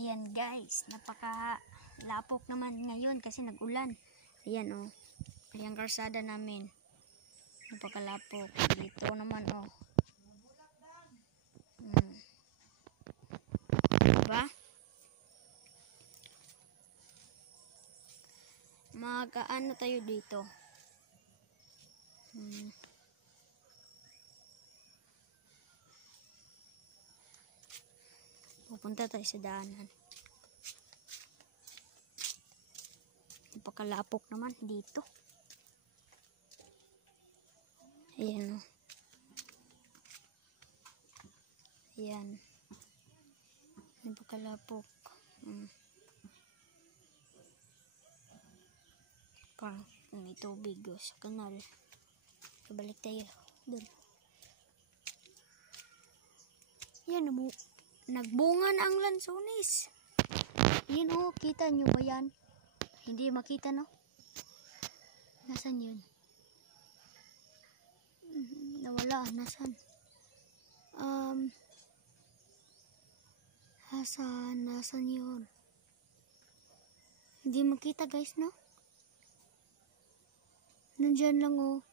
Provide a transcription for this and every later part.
Ayan guys, napaka-lapok naman ngayon kasi nag-ulan. Ayan oh. Ayan karsada namin. Napaka-lapok. Dito naman oh. Diba? Mag-ano tayo dito? Pupunta tayo sa daanan. Napakalapok naman dito. Ayan o. Ayan. Napakalapok. Parang may tubig sa kanal. Kabalik tayo. Doon. Ayan o. Nagbunga na ang lansones. Yan o, kita nyo ba yan? Hindi makita no? Nasaan yun? Nawala, nasaan? Nasaan yun? Hindi makita guys no? Nandyan lang o.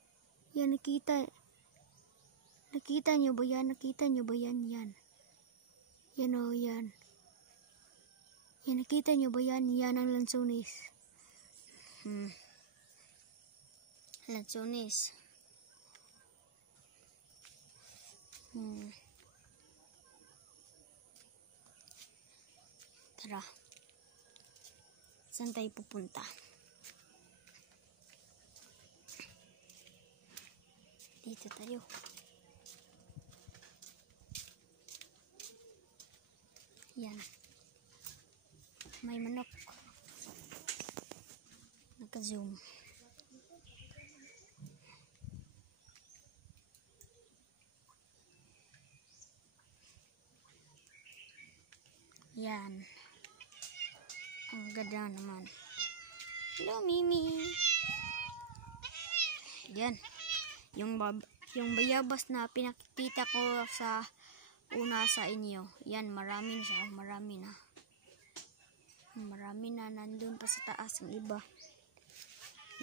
Yan nakita. Nakita nyo ba yan? Nakita nyo ba yan? Yan. Yan o, yan. Yan, nakita nyo ba yan? Yan ang lansones. Lansones. Tara. Saan tayo pupunta? Dito tayo. Yan. May manok. Naka-zoom. Yan. Ang ganda naman. Hello, Mimi. Yan. Yung bayabas na pinakita ko sa una sa inyo. Yan, marami siya. Marami na. Marami na. Nandun pa sa taas ang iba.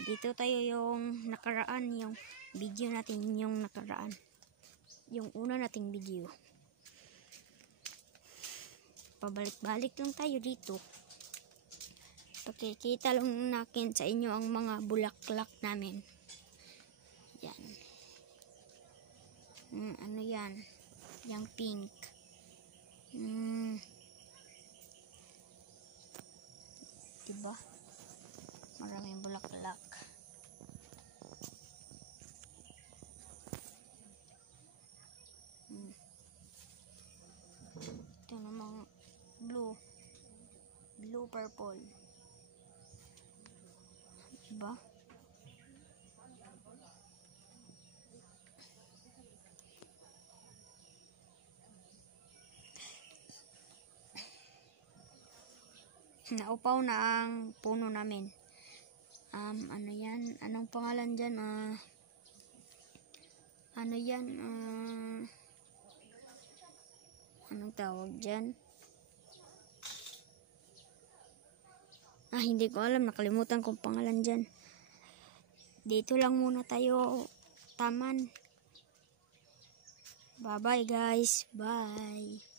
Dito tayo yung nakaraan. Yung video natin yung nakaraan. Yung una nating video. Pabalik-balik lang tayo dito. Pakikita lang natin sa inyo ang mga bulaklak namin. Yan. Ano yan? Yang pink. Diba? Maraming bulaklak. Ito namang blue purple. Diba? Naupaw na ang puno namin. Ano yan? Anong pangalan dyan? Ano yan? Anong tawag dyan? Hindi ko alam. Nakalimutan kong pangalan dyan. Dito lang muna tayo. Taman. Bye-bye guys. Bye.